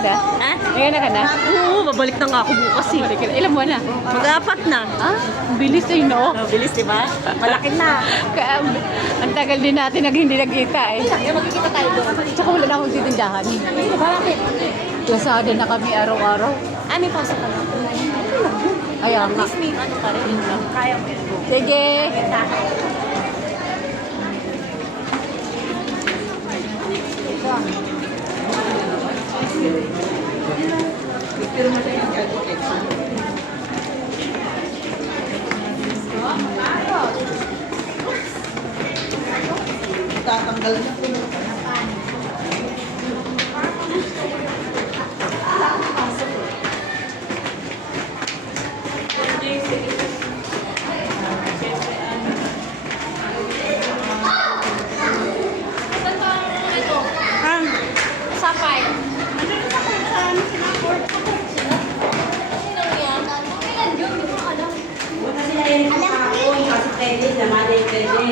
na? Ha? Nagana ka na? Oo, babalik na nga ako bukas eh. Balik ka na. Ilan mo na? Mag-apat na. Ah, ang bilis eh, no? Oh, bilis, di ba? Malaki na. Kaya, ang tagal din natin hindi nagkita eh. Kaya magkikita tayo doon. Tsaka wala na akong titindahan. Bakit? Lasada na kami araw-araw. Ah, may pasok ka na. Kaya nga. Please, may ano ka rin. Kaya mo yan. Sige. Tatanggal na po. Ah, Sapay. Kasi na Eric ako, kasi pwede, naman ay pwede.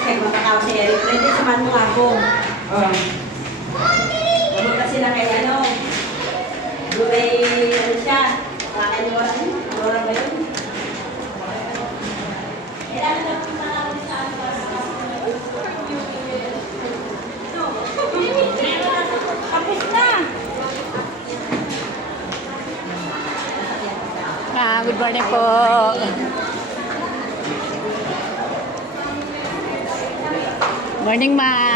Kasi matakaw si Eric, pwede, samahan mo ako. Pumunta sila kay ano, doon ay, ano siya, kakan yung Aurora ba yun? Kailangan na punta na ako sa tapos na! Good morning po. Morning, ma.